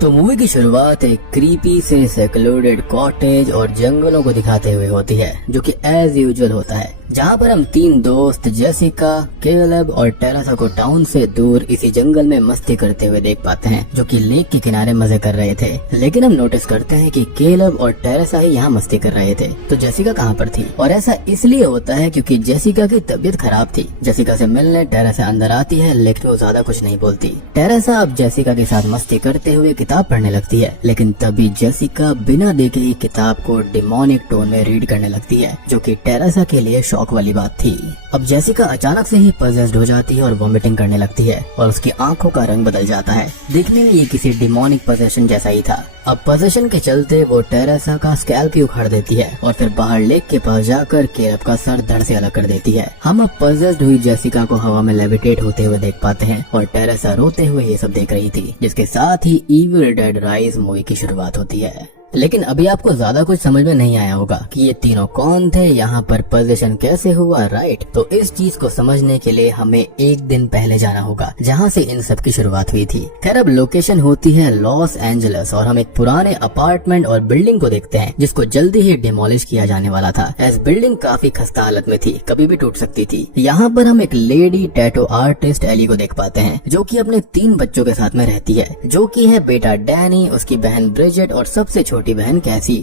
तो मूवी की शुरुआत एक क्रीपी से सेक्लूडेड कॉटेज और जंगलों को दिखाते हुए होती है, जो कि एज यूजुअल होता है, जहाँ पर हम तीन दोस्त जेसिका, कैलेब और टेरेसा को टाउन से दूर इसी जंगल में मस्ती करते हुए देख पाते हैं, जो कि लेक के किनारे मजे कर रहे थे। लेकिन हम नोटिस करते हैं कि कैलेब और टेरेसा ही यहाँ मस्ती कर रहे थे, तो जेसिका कहाँ पर थी? और ऐसा इसलिए होता है क्योंकि जेसिका की तबीयत खराब थी। जेसिका से मिलने टेरेसा अंदर आती है, लेकिन वो ज्यादा कुछ नहीं बोलती। टेरेसा अब जेसिका के साथ मस्ती करते हुए किताब पढ़ने लगती है, लेकिन तभी जेसिका बिना देखे ही किताब को डिमोनिक टोन में रीड करने लगती है, जो कि टेरेसा के लिए शॉक वाली बात थी। अब जेसिका अचानक से ही पजेस्ड हो जाती है और वॉमिटिंग करने लगती है और उसकी आंखों का रंग बदल जाता है। देखने में ये किसी डिमोनिक पोजेशन जैसा ही था। अब पोजेशन के चलते वो टेरेसा का स्कैल्प ही उखाड़ देती है और फिर बाहर लेक के पास जाकर कैलेब का सर धड़ से अलग कर देती है। हम अब पजेस्ड हुई जेसिका को हवा में लेविटेट होते हुए देख पाते हैं और टेरेसा रोते हुए ये सब देख रही थी, जिसके साथ ही इविल डेड राइज मूवी की शुरुआत होती है। लेकिन अभी आपको ज्यादा कुछ समझ में नहीं आया होगा कि ये तीनों कौन थे, यहाँ पर पोजीशन कैसे हुआ, राइट? तो इस चीज को समझने के लिए हमें एक दिन पहले जाना होगा, जहाँ से इन सब की शुरुआत हुई थी। खैर, अब लोकेशन होती है लॉस एंजलिस और हम एक पुराने अपार्टमेंट और बिल्डिंग को देखते हैं, जिसको जल्दी ही डिमोलिश किया जाने वाला था। एज बिल्डिंग काफी खस्ता हालत में थी, कभी भी टूट सकती थी। यहाँ पर हम एक लेडी टैटू आर्टिस्ट एली को देख पाते हैं, जो कि अपने 3 बच्चों के साथ में रहती है, जो कि है बेटा डैनी, उसकी बहन ब्रिजेट और सबसे छोटी बहन कैसी।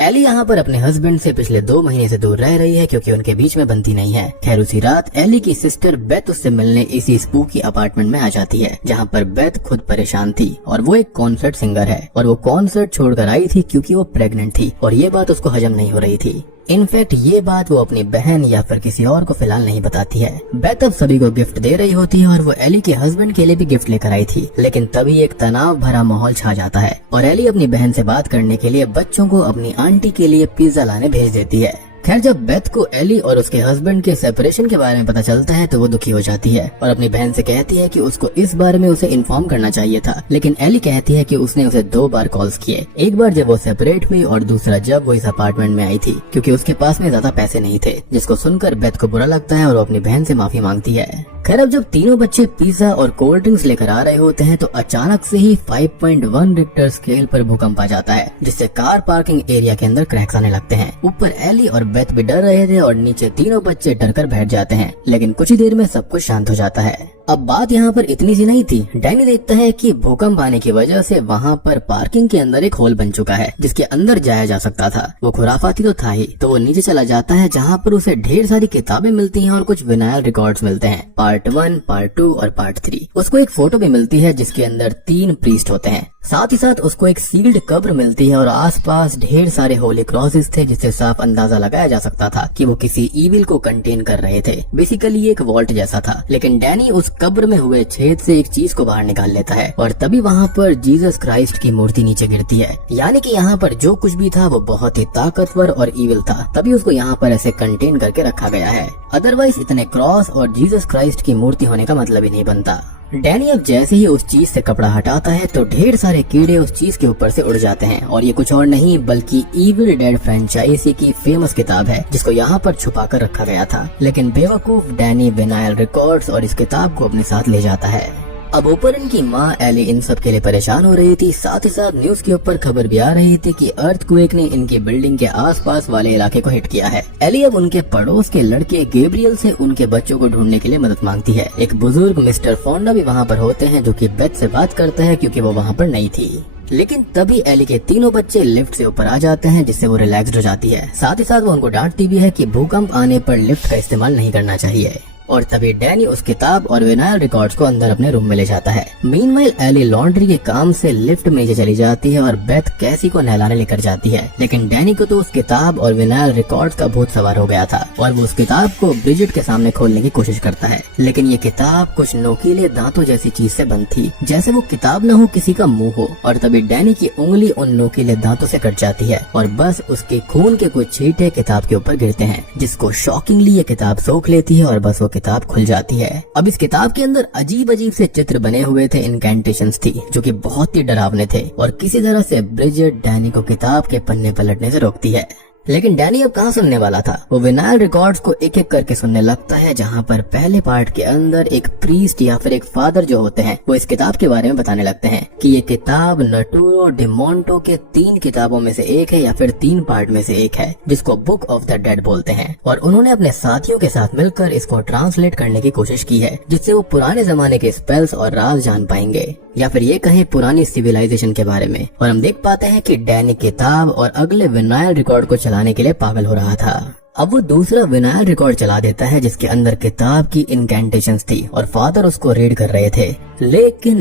एली यहाँ पर अपने हस्बैंड से पिछले 2 महीने से दूर रह रही है, क्योंकि उनके बीच में बनती नहीं है। खैर, उसी रात एली की सिस्टर बेथ उससे मिलने इसी स्पूकी अपार्टमेंट में आ जाती है, जहाँ पर बेथ खुद परेशान थी और वो एक कॉन्सर्ट सिंगर है और वो कॉन्सर्ट छोड़कर आई थी क्योंकि वो प्रेग्नेंट थी और ये बात उसको हजम नहीं हो रही थी। इनफैक्ट ये बात वो अपनी बहन या फिर किसी और को फिलहाल नहीं बताती है। बेथ अब सभी को गिफ्ट दे रही होती है और वो एली के हस्बैंड के लिए भी गिफ्ट लेकर आई थी, लेकिन तभी एक तनाव भरा माहौल छा जाता है और एली अपनी बहन से बात करने के लिए बच्चों को अपनी आंटी के लिए पिज्जा लाने भेज देती है। खैर, जब बेथ को एली और उसके हस्बैंड के सेपरेशन के बारे में पता चलता है तो वो दुखी हो जाती है और अपनी बहन से कहती है कि उसको इस बारे में उसे इन्फॉर्म करना चाहिए था। लेकिन एली कहती है कि उसने उसे 2 बार कॉल्स किए, एक बार जब वो सेपरेट हुई और दूसरा जब वो इस अपार्टमेंट में आई थी, क्योंकि उसके पास में ज्यादा पैसे नहीं थे, जिसको सुनकर बेथ को बुरा लगता है और वो अपनी बहन से माफी मांगती है। खैर, अब जब तीनों बच्चे पिज्जा और कोल्ड ड्रिंक्स लेकर आ रहे होते हैं तो अचानक से ही 5.1 रिक्टर स्केल पर भूकंप आ जाता है, जिससे कार पार्किंग एरिया के अंदर क्रैक्स आने लगते हैं। ऊपर एली और बेथ भी डर रहे थे और नीचे तीनों बच्चे डरकर बैठ जाते हैं, लेकिन कुछ ही देर में सब कुछ शांत हो जाता है। अब बात यहाँ पर इतनी सी नहीं थी। डैनी देखता है कि भूकंप आने की वजह से वहाँ पर पार्किंग के अंदर एक होल बन चुका है, जिसके अंदर जाया जा सकता था। वो खुराफाती तो था ही, तो वो नीचे चला जाता है, जहाँ पर उसे ढेर सारी किताबें मिलती हैं और कुछ विनाइल रिकॉर्ड्स मिलते हैं, पार्ट 1, पार्ट 2 और पार्ट 3। उसको एक फोटो भी मिलती है जिसके अंदर 3 प्रीस्ट होते हैं। साथ ही साथ उसको एक सील्ड कब्र मिलती है और आसपास ढेर सारे होली क्रॉसेस थे, जिससे साफ अंदाजा लगाया जा सकता था कि वो किसी ईविल को कंटेन कर रहे थे। बेसिकली एक वॉल्ट जैसा था। लेकिन डैनी उस कब्र में हुए छेद से एक चीज को बाहर निकाल लेता है और तभी वहाँ पर जीसस क्राइस्ट की मूर्ति नीचे गिरती है। यानी कि यहाँ पर जो कुछ भी था वो बहुत ही ताकतवर और ईविल था, तभी उसको यहाँ पर ऐसे कंटेन करके रखा गया है। अदरवाइज इतने क्रॉस और जीसस क्राइस्ट की मूर्ति होने का मतलब ही नहीं बनता। डैनी अब जैसे ही उस चीज से कपड़ा हटाता है तो ढेर सारे कीड़े उस चीज के ऊपर से उड़ जाते हैं और ये कुछ और नहीं बल्कि इविल डेड फ्रेंचाइजी की फेमस किताब है, जिसको यहाँ पर छुपा कर रखा गया था। लेकिन बेवकूफ डैनी विनाइल रिकॉर्ड्स और इस किताब को अपने साथ ले जाता है। अब ऊपर इनकी माँ एली इन सब के लिए परेशान हो रही थी। साथ ही साथ न्यूज के ऊपर खबर भी आ रही थी कि अर्थक्वेक ने इनकी बिल्डिंग के आसपास वाले इलाके को हिट किया है। एली अब उनके पड़ोस के लड़के गैब्रियल से उनके बच्चों को ढूंढने के लिए मदद मांगती है। एक बुजुर्ग मिस्टर फोंडा भी वहाँ पर होते हैं, जो कि बेथ से बात करता है क्योंकि वो वहाँ पर नहीं थी। लेकिन तभी एली के तीनों बच्चे लिफ्ट से ऊपर आ जाते हैं, जिससे वो रिलैक्स्ड हो जाती है। साथ ही साथ वो उनको डांटती भी है कि भूकंप आने पर लिफ्ट का इस्तेमाल नहीं करना चाहिए। और तभी डैनी उस किताब और विनाइल रिकॉर्ड्स को अंदर अपने रूम में ले जाता है। मीनवाइल एली लॉन्ड्री के काम से लिफ्ट में चली जाती है और बेथ कैसी को नहलाने लेकर जाती है। लेकिन डैनी को तो उस किताब और विनाइल रिकॉर्ड्स का भूत सवार हो गया था और वो उस किताब को ब्रिजेट के सामने खोलने की कोशिश करता है। लेकिन ये किताब कुछ नोकीले दांतों जैसी चीज से बंद थी, जैसे वो किताब न हो किसी का मुंह हो। और तभी डैनी की उंगली उन नोकीले दांतों से कट जाती है और बस उसके खून के कुछ छींटे किताब के ऊपर गिरते हैं, जिसको शॉकिंगली ये किताब सोख लेती है और बस वो किताब खुल जाती है। अब इस किताब के अंदर अजीब अजीब से चित्र बने हुए थे, इनकैंटेशंस थी, जो कि बहुत ही डरावने थे और किसी तरह से ब्रिजेट डैनी को किताब के पन्ने पलटने से रोकती है। लेकिन डैनी अब कहाँ सुनने वाला था। वो विनाइल रिकॉर्ड्स को एक एक करके सुनने लगता है, जहाँ पर पहले पार्ट के अंदर एक प्रीस्ट या फिर एक फादर जो होते हैं वो इस किताब के बारे में बताने लगते हैं कि ये किताब नटूरो डिमोंटो के 3 किताबों में से एक है या फिर 3 पार्ट में से एक है, जिसको बुक ऑफ द डेड बोलते हैं। और उन्होंने अपने साथियों के साथ मिलकर इसको ट्रांसलेट करने की कोशिश की है, जिससे वो पुराने जमाने के स्पेल्स और राज जान पाएंगे, या फिर ये कहें पुरानी सिविलाइजेशन के बारे में। और हम देख पाते हैं कि डैनी किताब और अगले विनाइल रिकॉर्ड को चलाने के लिए पागल हो रहा था। अब वो दूसरा विनाइल रिकॉर्ड चला देता है जिसके अंदर किताब की इनकैंटेशंस थी और फादर उसको रीड कर रहे थे। लेकिन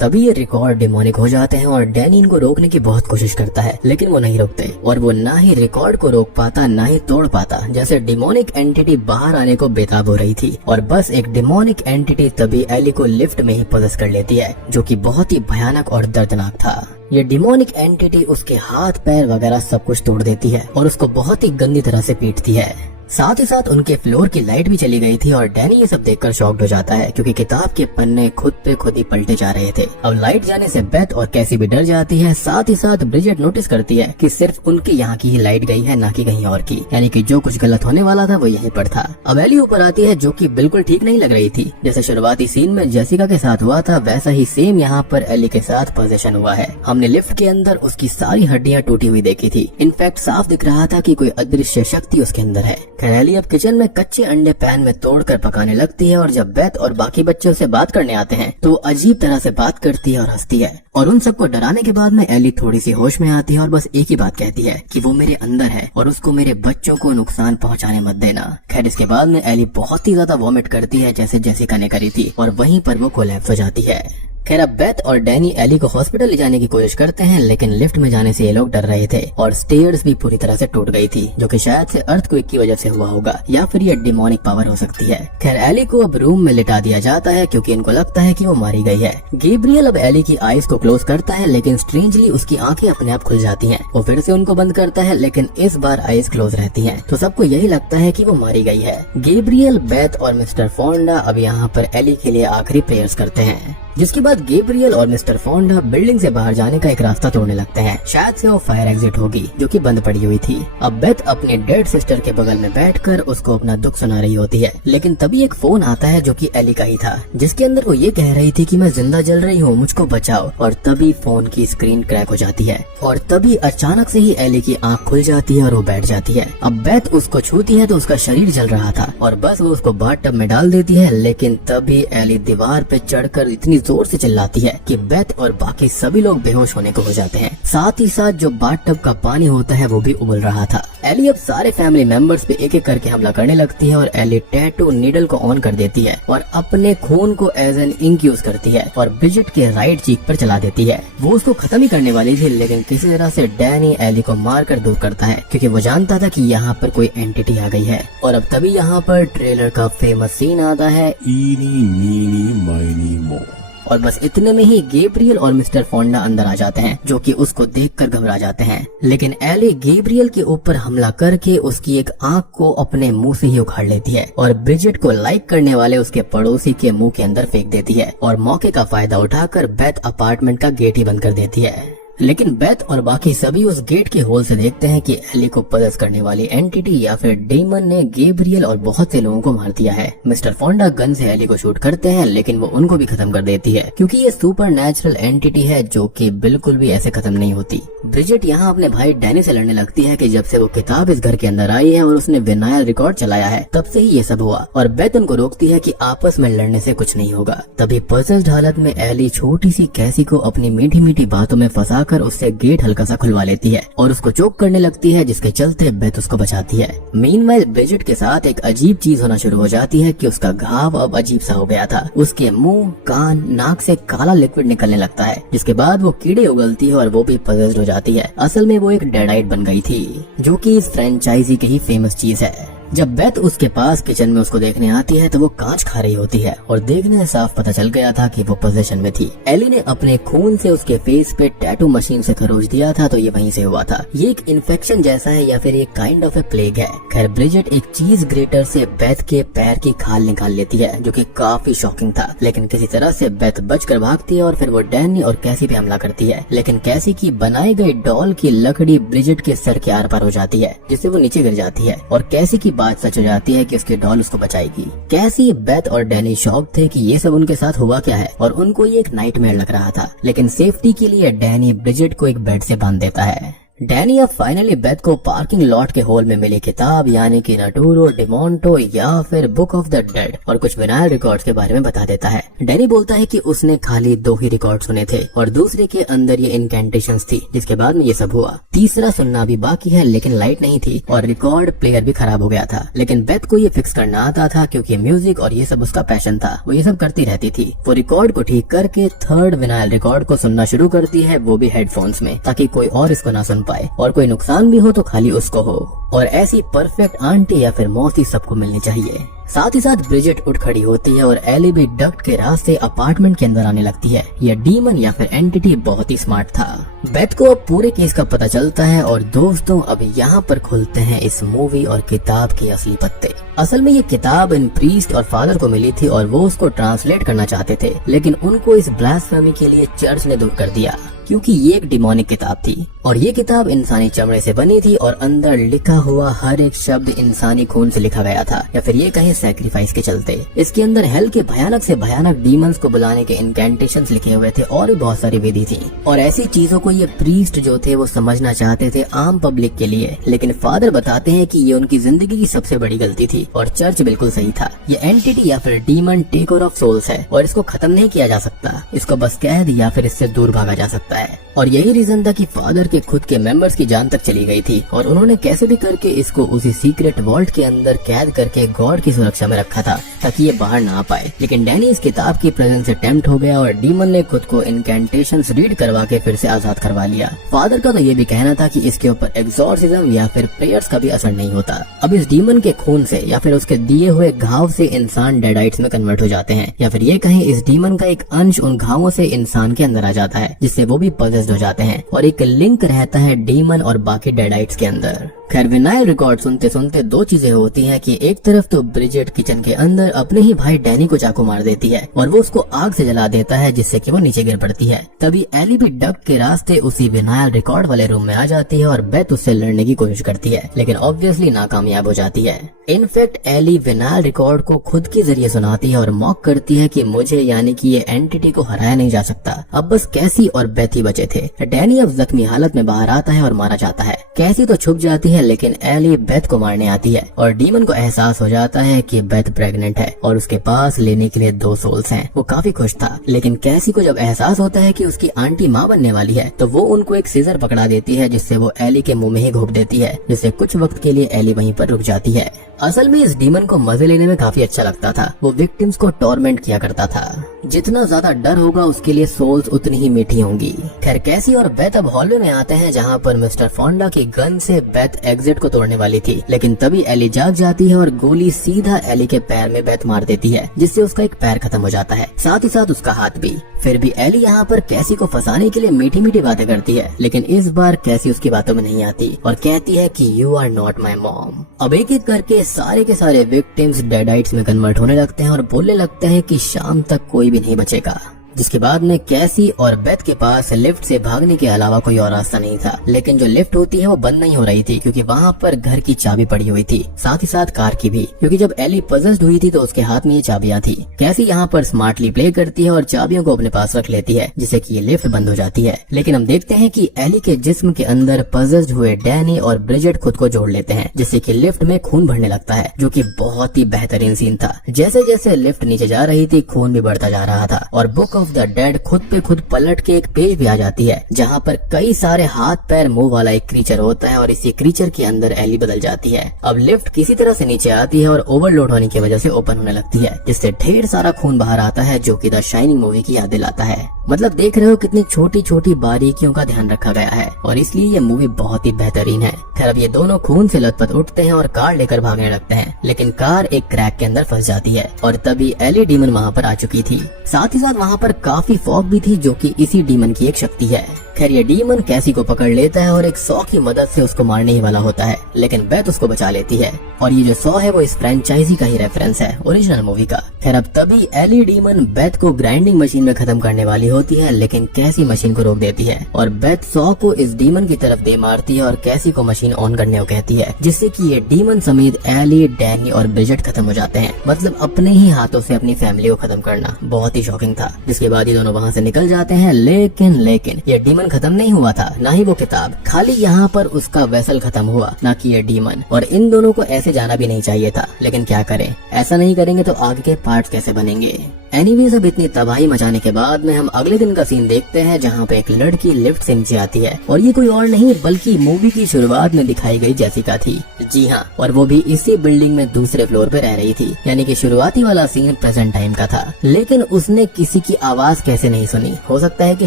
तभी ये रिकॉर्ड डिमोनिक हो जाते हैं और डैनी इनको रोकने की बहुत कोशिश करता है, लेकिन वो नहीं रुकते और वो ना ही रिकॉर्ड को रोक पाता ना ही तोड़ पाता। जैसे डिमोनिक एंटिटी बाहर आने को बेताब हो रही थी और बस एक डिमोनिक एंटिटी तभी एली को लिफ्ट में ही पोजेस कर लेती है, जो कि बहुत ही भयानक और दर्दनाक था। ये डिमोनिक एंटिटी उसके हाथ पैर वगैरह सब कुछ तोड़ देती है और उसको बहुत ही गंदी तरह से पीटती है। साथ ही साथ उनके फ्लोर की लाइट भी चली गई थी और डैनी ये सब देखकर शॉक्ड हो जाता है, क्योंकि किताब के पन्ने खुद पे खुद ही पलटे जा रहे थे। अब लाइट जाने से बेथ और कैसी भी डर जाती है। साथ ही साथ ब्रिजेट नोटिस करती है कि सिर्फ उनके यहाँ की ही लाइट गई है, ना कि कहीं और की, यानी कि जो कुछ गलत होने वाला था वो यहीं पर था। अब एली ऊपर आती है, जो कि बिल्कुल ठीक नहीं लग रही थी। जैसे शुरुआती सीन में जेसिका के साथ हुआ था, वैसा ही सेम यहाँ पर एली के साथ पोजीशन हुआ है। हमने लिफ्ट के अंदर उसकी सारी हड्डियाँ टूटी हुई देखी थी। इनफैक्ट साफ दिख रहा था कि कोई अदृश्य शक्ति उसके अंदर है। एली अब किचन में कच्चे अंडे पैन में तोड़कर पकाने लगती है और जब बेथ और बाकी बच्चे उसे बात करने आते हैं तो अजीब तरह से बात करती है और हंसती है। और उन सबको डराने के बाद में एली थोड़ी सी होश में आती है और बस एक ही बात कहती है कि वो मेरे अंदर है और उसको मेरे बच्चों को नुकसान पहुंचाने मत देना। खैर इसके बाद में एली बहुत ही ज्यादा वॉमिट करती है, जैसे जेसिका ने करी थी, और वहीं पर वो कोलैप्स हो जाती है। खैर अब बेथ और डैनी एली को हॉस्पिटल ले जाने की कोशिश करते हैं, लेकिन लिफ्ट में जाने से ये लोग डर रहे थे और स्टेयर्स भी पूरी तरह से टूट गई थी, जो कि शायद से अर्थक्वेक की वजह से हुआ होगा या फिर ये डिमोनिक पावर हो सकती है। खैर एली को अब रूम में लिटा दिया जाता है क्योंकि इनको लगता है कि वो मारी गई है। गैब्रियल अब एली की आईज को क्लोज करता है, लेकिन स्ट्रेंजली उसकी आंखें अपने आप खुल जाती हैं। वो फिर से उनको बंद करता है, लेकिन इस बार आईज क्लोज रहती हैं, तो सबको यही लगता है कि वो मारी गई है। गैब्रियल, बेथ और मिस्टर फोंडा अब यहाँ पर एली के लिए आखिरी प्रेयर्स करते हैं, जिसके बाद गैब्रियल और मिस्टर फोंडा बिल्डिंग से बाहर जाने का एक रास्ता तोड़ने लगते हैं। शायद से वो फायर एग्जिट होगी जो कि बंद पड़ी हुई थी। अब बेथ अपने डेड सिस्टर के बगल में बैठकर उसको अपना दुख सुना रही होती है, लेकिन तभी एक फोन आता है जो कि एली का ही था, जिसके अंदर वो ये कह रही थी कि मैं जिंदा जल रही हूँ, मुझको बचाओ। और तभी फोन की स्क्रीन क्रैक हो जाती है और तभी अचानक से ही एली की आंख खुल जाती है और वो बैठ जाती है। अब बेथ उसको छूती है तो उसका शरीर जल रहा था और बस वो उसको बाथटब में डाल देती है, लेकिन तभी एली दीवार पे चढ़कर इतनी जोर से चिल्लाती है कि बेथ और बाकी सभी लोग बेहोश होने को हो जाते हैं। साथ ही साथ जो बाथटब का पानी होता है वो भी उबल रहा था। एली अब सारे फैमिली मेंबर्स पे एक एक करके हमला करने लगती है और एली टैटू नीडल को ऑन कर देती है और अपने खून को एज एन इंक यूज करती है और ब्रिजेट के राइट चीक पर चला देती है। वो उसको खत्म ही करने वाली थी, लेकिन किसी तरह से डैनी एली को मार कर दूर करता है, क्योंकि वो जानता था कि यहाँ पर कोई एंटिटी आ गई है। और अब तभी यहाँ पर ट्रेलर का फेमस सीन आता है, इनी मीनी माइनी मो। और बस इतने में ही गैब्रियल और मिस्टर फोंडा अंदर आ जाते हैं, जो कि उसको देखकर घबरा जाते हैं। लेकिन एली गैब्रियल के ऊपर हमला करके उसकी एक आंख को अपने मुंह से ही उखाड़ लेती है और ब्रिजेट को लाइक करने वाले उसके पड़ोसी के मुंह के अंदर फेंक देती है और मौके का फायदा उठाकर बेथ अपार्टमेंट का गेट ही बंद कर देती है। लेकिन बेथ और बाकी सभी उस गेट के होल से देखते हैं कि एली को पजेस करने वाली एंटिटी या फिर डेमन ने गैब्रियल और बहुत से लोगों को मार दिया है। मिस्टर फोंडा गन से एली को शूट करते हैं, लेकिन वो उनको भी खत्म कर देती है, क्योंकि ये सुपर नेचुरल एंटिटी है जो कि बिल्कुल भी ऐसे खत्म नहीं होती। ब्रिजेट यहाँ अपने भाई डैनी से लड़ने लगती है कि जब से वो किताब इस घर के अंदर आई है और उसने विनाइल रिकॉर्ड चलाया है, तब से ही ये सब हुआ। और बेथ उनको रोकती है कि आपस में लड़ने से कुछ नहीं होगा। तभी पजेस्ड हालत में एली छोटी सी कैसी को अपनी मीठी मीठी बातों में फंसा कर उससे गेट हल्का सा खुलवा लेती है और उसको चोक करने लगती है, जिसके चलते बेथ उसको बचाती है। मीनवाइल ब्रिजेट के साथ एक अजीब चीज होना शुरू हो जाती है कि उसका घाव अब अजीब सा हो गया था। उसके मुंह, कान, नाक से काला लिक्विड निकलने लगता है, जिसके बाद वो कीड़े उगलती है और वो भी पजेस्ड हो जाती है। असल में वो एक डेडाइट बन गई थी, जो कि इस फ्रेंचाइजी की ही फेमस चीज है। जब बेथ उसके पास किचन में उसको देखने आती है तो वो कांच खा रही होती है और देखने से साफ पता चल गया था कि वो पोजीशन में थी। एली ने अपने खून से उसके फेस पे टैटू मशीन से खरोच दिया था तो ये वहीं से हुआ था। ये एक इन्फेक्शन जैसा है या फिर एक काइंड ऑफ ए प्लेग है। खैर ब्रिजेट एक चीज ग्रेटर से बेथ के पैर की खाल निकाल लेती है जो कि काफी शॉकिंग था, लेकिन किसी तरह से बेथ बचकर भागती है और फिर वो डैनी और कैसी पे हमला करती है, लेकिन कैसी की बनाई गई डॉल की लकड़ी ब्रिजेट के सर के आर पार हो जाती है जिससे वो नीचे गिर जाती है और कैसी की बात सच हो जाती है कि उसकी डॉल उसको बचाएगी। कैसी, बेथ और डैनी शॉक थे कि ये सब उनके साथ हुआ क्या है और उनको ये एक नाइटमेयर लग रहा था, लेकिन सेफ्टी के लिए डैनी ब्रिजेट को एक बेड से बांध देता है। डैनी अब फाइनली बेथ को पार्किंग लॉट के हॉल में मिली किताब यानी कि नाटूरो डिमोंटो या फिर बुक ऑफ द डेड और कुछ विनाइल रिकॉर्ड्स के बारे में बता देता है। डैनी बोलता है कि उसने खाली 2 ही रिकॉर्ड सुने थे और दूसरे के अंदर ये इनकैंटेशंस थी जिसके बाद में ये सब हुआ। तीसरा सुनना भी बाकी है लेकिन लाइट नहीं थी और रिकॉर्ड प्लेयर भी खराब हो गया था, लेकिन बेथ को ये फिक्स करना आता था क्योंकि म्यूजिक और ये सब उसका पैशन था, वो ये सब करती रहती थी। वो रिकॉर्ड को ठीक करके 3rd विनाइल रिकॉर्ड को सुनना शुरू करती है, वो भी हेडफोन्स में, ताकि कोई और इसको ना सुन पाए और कोई नुकसान भी हो तो खाली उसको हो। और ऐसी परफेक्ट आंटी या फिर मौसी सबको मिलनी चाहिए। साथ ही साथ ब्रिजेट उठ खड़ी होती है और एली भी डक्ट के रास्ते अपार्टमेंट के अंदर आने लगती है। यह डीमन या फिर एंटिटी बहुत ही स्मार्ट था। बेथ को अब पूरे केस का पता चलता है और दोस्तों अब यहाँ पर खुलते हैं इस मूवी और किताब के असली पत्ते। असल में ये किताब इन प्रीस्ट और फादर को मिली थी और वो उसको ट्रांसलेट करना चाहते थे, लेकिन उनको इस ब्लास्फेमी के लिए चर्च ने दूर कर दिया क्योंकि ये एक डिमोनिक किताब थी और ये किताब इंसानी चमड़े से बनी थी और अंदर लिखा हुआ हर एक शब्द इंसानी खून से लिखा गया था या फिर ये कहें सैक्रिफाइस के चलते। इसके अंदर हेल के भयानक से भयानक डीमंस को बुलाने के इनकैंटेशंस लिखे हुए थे और भी बहुत सारी विधि थी और ऐसी चीजों को ये प्रीस्ट जो थे वो समझना चाहते थे आम पब्लिक के लिए, लेकिन फादर बताते हैं कि ये उनकी जिंदगी की सबसे बड़ी गलती थी और चर्च बिल्कुल सही था। ये एंटिटी या फिर डीमन टेकर ऑफ सोल्स है और इसको खत्म नहीं किया जा सकता, इसको बस कैद या फिर इससे दूर भागा जा सकता है। और यही रीजन था कि फादर के खुद के मेंबर्स की जान तक चली गई थी और उन्होंने कैसे भी करके इसको उसी सीक्रेट वॉल्ट के अंदर कैद करके गॉड की सुरक्षा में रखा था ताकि ये बाहर ना आ पाए। लेकिन डैनी इस किताब की प्रेजेंस से टेम्प्ट हो गया और डीमन ने खुद को इनकैंटेशंस रीड करवा के फिर से आजाद करवा लिया। फादर का तो ये भी कहना था कि इसके ऊपर एग्जॉर्सिज्म या फिर प्रेयर्स का भी असर नहीं होता। अब इस डीमन के खून से या फिर उसके दिए हुए घाव से इंसान डेडाइट्स में कन्वर्ट हो जाते हैं या फिर ये कहें इस डीमन का एक अंश उन घावों से इंसान के अंदर आ जाता है जिससे वो भी पजेस्ड हो जाते हैं और एक लिंक रहता है डीमन और बाकी डेडाइट्स के अंदर। खैर विनाइल रिकॉर्ड सुनते सुनते 2 चीजें होती हैं कि एक तरफ तो ब्रिजेट किचन के अंदर अपने ही भाई डैनी को चाकू मार देती है और वो उसको आग से जला देता है जिससे कि वो नीचे गिर पड़ती है। तभी एली भी डक के रास्ते उसी विनाइल रिकॉर्ड वाले रूम में आ जाती है और बेथ उससे लड़ने की कोशिश करती है लेकिन ऑब्वियसली नाकामयाब हो जाती है। इनफैक्ट एली विनाइल रिकॉर्ड को खुद के जरिए सुनाती है और मॉक करती है कि मुझे यानी कि ये एंटिटी को हराया नहीं जा सकता, अब बस कैसी और बेथ ही बचे थे। डैनी अब जख्मी हालत में बाहर आता है और मारा जाता है। कैसी तो छुप जाती है लेकिन एली बेथ को मारने आती है और डीमन को एहसास हो जाता है कि बेथ प्रेग्नेंट है और उसके पास लेने के लिए 2 सोल्स हैं। वो काफी खुश था, लेकिन कैसी को जब एहसास होता है कि उसकी आंटी माँ बनने वाली है तो वो उनको एक सीजर पकड़ा देती है जिससे वो एली के मुंह में ही घोप देती है, जिससे कुछ वक्त के लिए एली वहीं पर रुक जाती है। असल में इस डीमन को मजे लेने में काफी अच्छा लगता था। वो विक्टिम्स को टॉर्मेंट किया करता था। जितना ज्यादा डर होगा उसके लिए सोल्स उतनी ही मीठी होंगी। खैर कैसी और बेथ अब हॉलवे में आते हैं जहाँ पर मिस्टर फोंडा की गन से बेथ एग्जिट को तोड़ने वाली थी, लेकिन तभी एली जाग जाती है और गोली सीधा एली के पैर में बेथ मार देती है जिससे उसका एक पैर खत्म हो जाता है, साथ ही साथ उसका हाथ भी। फिर भी एली यहाँ पर कैसी को फंसाने के लिए मीठी मीठी बातें करती है, लेकिन इस बार कैसी उसकी बातों में नहीं आती और कहती है कि you are not my mom. अब एक एक करके सारे के सारे विक्टिम्स डेडाइट्स में कन्वर्ट होने लगते हैं और बोलने लगते हैं कि शाम तक कोई भी नहीं बचेगा। जिसके बाद में कैसी और बेथ के पास लिफ्ट से भागने के अलावा कोई और रास्ता नहीं था, लेकिन जो लिफ्ट होती है वो बंद नहीं हो रही थी क्योंकि वहाँ पर घर की चाबी पड़ी हुई थी, साथ ही साथ कार की भी, क्योंकि जब एली पजेस्ड हुई थी तो उसके हाथ में ये चाबियां थी। कैसी यहाँ पर स्मार्टली प्ले करती है और चाबियों को अपने पास रख लेती है जिससे कि ये लिफ्ट बंद हो जाती है। लेकिन हम देखते हैं कि एली के जिस्म के अंदर पजेस्ड हुए डैनी और ब्रिजेट खुद को जोड़ लेते हैं जिससे कि लिफ्ट में खून भरने लगता है, जो कि बहुत ही बेहतरीन सीन था। जैसे जैसे लिफ्ट नीचे जा रही थी खून भी बढ़ता जा रहा था और book of of the dead खुद पे खुद पलट के एक पेज भी आ जाती है जहाँ पर कई सारे हाथ पैर मुंह वाला एक क्रीचर होता है और इसी क्रीचर के अंदर एली बदल जाती है। अब लिफ्ट किसी तरह से नीचे आती है और ओवरलोड होने की वजह से ओपन होने लगती है, जिससे ढेर सारा खून बाहर आता है जो कि द शाइनिंग मूवी की याद दिलाता है। मतलब देख रहे हो कितनी छोटी छोटी बारीकियों का ध्यान रखा गया है और इसलिए ये मूवी बहुत ही बेहतरीन है। खैर अब ये दोनों खून से लथपथ उठते हैं और कार लेकर भागने लगते हैं, लेकिन कार एक क्रैक के अंदर फंस जाती है और तभी एली डीमन वहाँ पर आ चुकी थी। साथ ही साथ वहाँ पर काफी फॉग भी थी जो कि इसी डीमन की एक शक्ति है। खैर ये डीमन कैसी को पकड़ लेता है और एक सॉ की मदद से उसको मारने ही वाला होता है, लेकिन बेथ उसको बचा लेती है और ये जो सॉ है वो इस फ्रेंचाइजी का ही रेफरेंस है ओरिजिनल मूवी का। खैर अब तभी एली डीमन बेथ को ग्राइंडिंग मशीन में खत्म करने वाली होती है, लेकिन कैसी मशीन को रोक देती है और बेथ सॉ को इस डीमन की तरफ दे मारती है और कैसी को मशीन ऑन करने को कहती है, जिससे कि ये डीमन समेत एली, डैनी और ब्रिजेट खत्म हो जाते हैं। मतलब अपने ही हाथों से अपनी फैमिली को खत्म करना बहुत ही शॉकिंग था। जिसके बाद ये दोनों वहाँ से निकल जाते हैं, लेकिन ये डीमन खत्म नहीं हुआ था, ना ही वो किताब, खाली यहाँ पर उसका वेसल खत्म हुआ, ना कि ये डीमन। और इन दोनों को ऐसे जाना भी नहीं चाहिए था, लेकिन क्या करें, ऐसा नहीं करेंगे तो आगे के पार्ट्स कैसे बनेंगे। एनीवेज अब इतनी तबाही मचाने के बाद में हम अगले दिन का सीन देखते हैं जहाँ पे एक लड़की लिफ्ट से नीचे आती है और ये कोई और नहीं बल्कि मूवी की शुरुआत में दिखाई गई जेसिका थी। जी हाँ, और वो भी इसी बिल्डिंग में दूसरे फ्लोर पे रह रही थी, यानी कि शुरुआती वाला सीन प्रेजेंट टाइम का था। लेकिन उसने किसी की आवाज कैसे नहीं सुनी, हो सकता है कि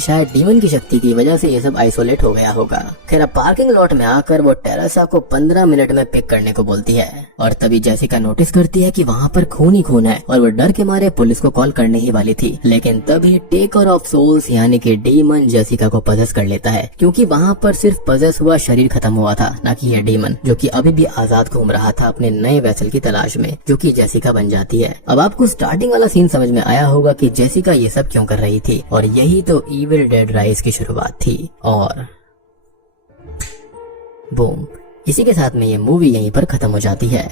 शायद डीमन की शक्ति की वजह से ये सब आइसोलेट हो गया होगा। खैर अब पार्किंग लॉट में आकर वो टेरेसा को 15 मिनट में पिक करने को बोलती है और तभी जेसिका नोटिस करती है कि वहाँ पर खून ही खून है और वो डर के मारे पुलिस को कॉल करने ही वाली थी। लेकिन तभी टेकर ऑफ सोल्स यानी कि डीमन जेसिका को पजेस कर लेता है, क्योंकि वहाँ पर सिर्फ पजेस हुआ शरीर खत्म हुआ था, ना कि ये डीमन जो कि अभी भी आजाद घूम रहा था अपने नए वेसल की तलाश में, जो कि जेसिका बन जाती है। अब आपको स्टार्टिंग वाला सीन समझ में आया होगा कि जेसिका ये सब क्यों कर रही थी और यही तो इविल डेड राइज की शुरुआत थी। और बूम, इसी के साथ में ये मूवी यहीं पर खत्म हो जाती है।